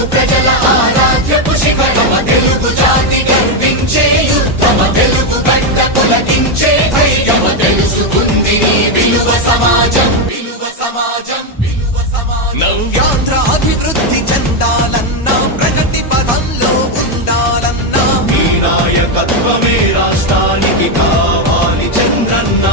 తెలుగు ప్రజల ఆరాధ్యపు శిఖరమ తెలుగు జాతి గర్వించే యుద్ధమ తెలుగు గడ్డ పులకించే ధైర్యమ తెలుసుకుంది నీ విలువ సమాజం విలువ సమాజం విలువ సమాజం నవ్యాంధ్ర అభివృద్ధి చెందాలన్నా ప్రగతి పదంలో ఉండాలన్నా మీ నాయకత్వమే రాష్ట్రానికి కావాలి చంద్రన్న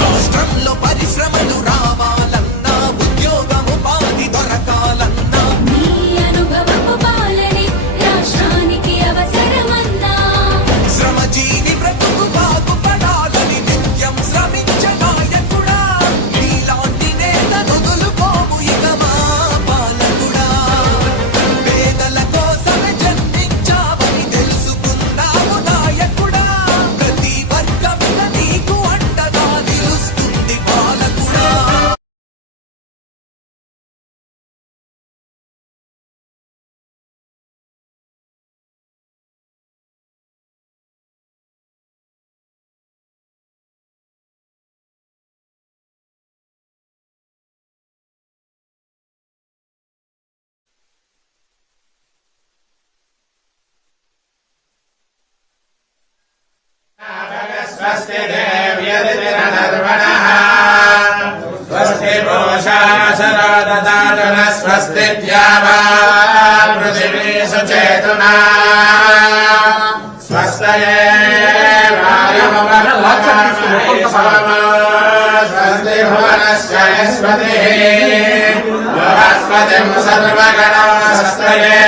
రాష్ట్రంలో పరిశ్రమలు రావాలన్నా ఉద్యోగం ఉపాధి దొరకాలన్నా నీ అనుభవపు పాలనే రాష్ట్రానికి అవసరమన్నా శ్రమజీవి బ్రతుకు బాగుపడాలని నిత్యం శ్రమించే నాయకుడా నీలాంటి నేత వదులుకోము ఇక మా పాలకుడా పేదల కోసమే జన్మించావని తెలుసుకున్నావు నాయకుడా ప్రతి వర్గముల నీకు అండగా నిలుస్తుంది పాలకుడా स्वस्ति देव्यदितिरनर्वणः स्वस्ति पूषा शरददातु नः स्वस्ति द्यावा पृथिवी सुचेतुना स्वस्तये स्वस्ति भुवनस्य निष्पतिः बृहस्पतिं सर्वगणो स्वस्तये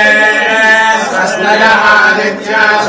स्वस्तय आदित्याः